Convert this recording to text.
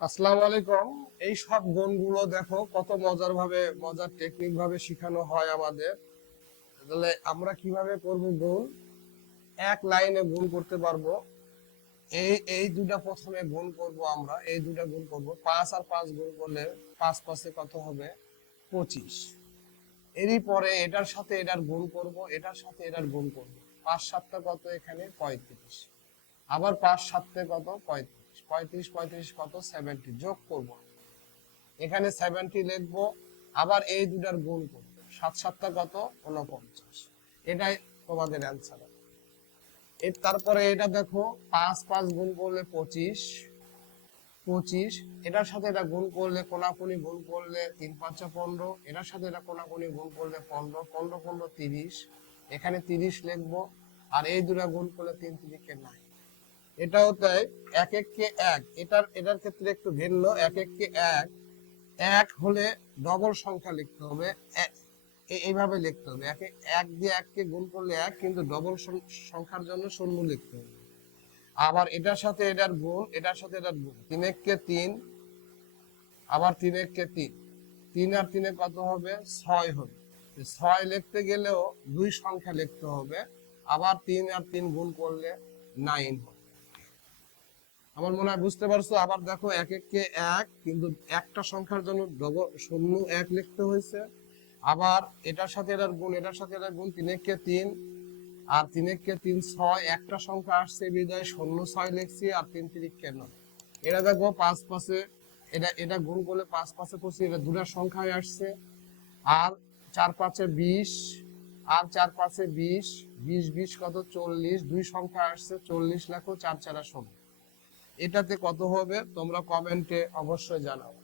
আসসালামু আলাইকুম। এই সব গুণগুলো দেখো কত মজার টেকনিক ভাবে শেখানো হয় আমাদের। তাহলে আমরা কিভাবে করব গুণ? এক লাইনে গুণ করতে পারবো। এই এই দুটা প্রথমে গুণ করব, আমরা এই দুটা গুণ করব। 5 আর 5 গুণ করলে 5 5 কত হবে? 25। এরই পরে এটার সাথে এটার গুণ করব, এটার সাথে এটার গুণ করব। 5 7 কত? এখানে 35। আবার 5 7 কত? 35। 35 35 কত? 70। যোগ করব, এখানে 70 লিখবো। আবার এই দুটার গুণ করবো, 7 7 কত? 49। এটাই তোমাদের অ্যান্সার। তারপরে এটা দেখো, 5 5 গুণ করলে 25 25। এটার সাথে এটা গুণ করলে, কোনাকুনি গুণ করলে 3 5 15। এটার সাথে এটা কোনাকুনি গুণ করলে 15 15 15 30। এখানে 30 লিখবো। আর এই দুটা গুণ করলে 3 3 কে 9। এটাও তাই, এক এক কে এক। এটার ক্ষেত্রে একটু ভিন্ন। এক এক কে এক, এক হলে ডবল সংখ্যা লিখতে হবে। এইভাবে লিখতে হবে, এক দিয়ে এককে গুণ করলে এক, কিন্তু ডবল সংখ্যার জন্য শূন্য লিখতে হবে। আবার এটার সাথে এটার গুণ, এটার সাথে এটার গুণ। 3 1 কে 3, আবার 3 1 কে 3। 3 আর 3 কত হবে? 6 হবে। 6 লিখতে গেলেও দুই সংখ্যা লিখতে হবে। আবার 3 আর 3 গুণ করলে 9 হবে। আমার মনে হয় বুঝতে পারছো। আবার দেখো, এক এক কে এক, কিন্তু একটা সংখ্যার জন্য ডবল শূন্য এক লিখতে হয়েছে। আবার এটার সাথে এটার গুণ, এটার সাথে এটার গুণ। 3 1 কে 3, আর 3 1 কে 3 6। একটা সংখ্যা আসছে বিদায় শূন্য 6 লিখছি, আর 3 3 কে 9। এটা দেখো 5 5 এটা এটা গুণ করলে 5 5 25। এটা দুটা সংখ্যায় আসছে। আর 4 5 20, আর 4 5 20 20 20 কত? 40। দুই সংখ্যা আসছে, 40 লেখো। 4 4 16। এটাতে কত হবে তোমরা কমেন্টে অবশ্যই জানাও।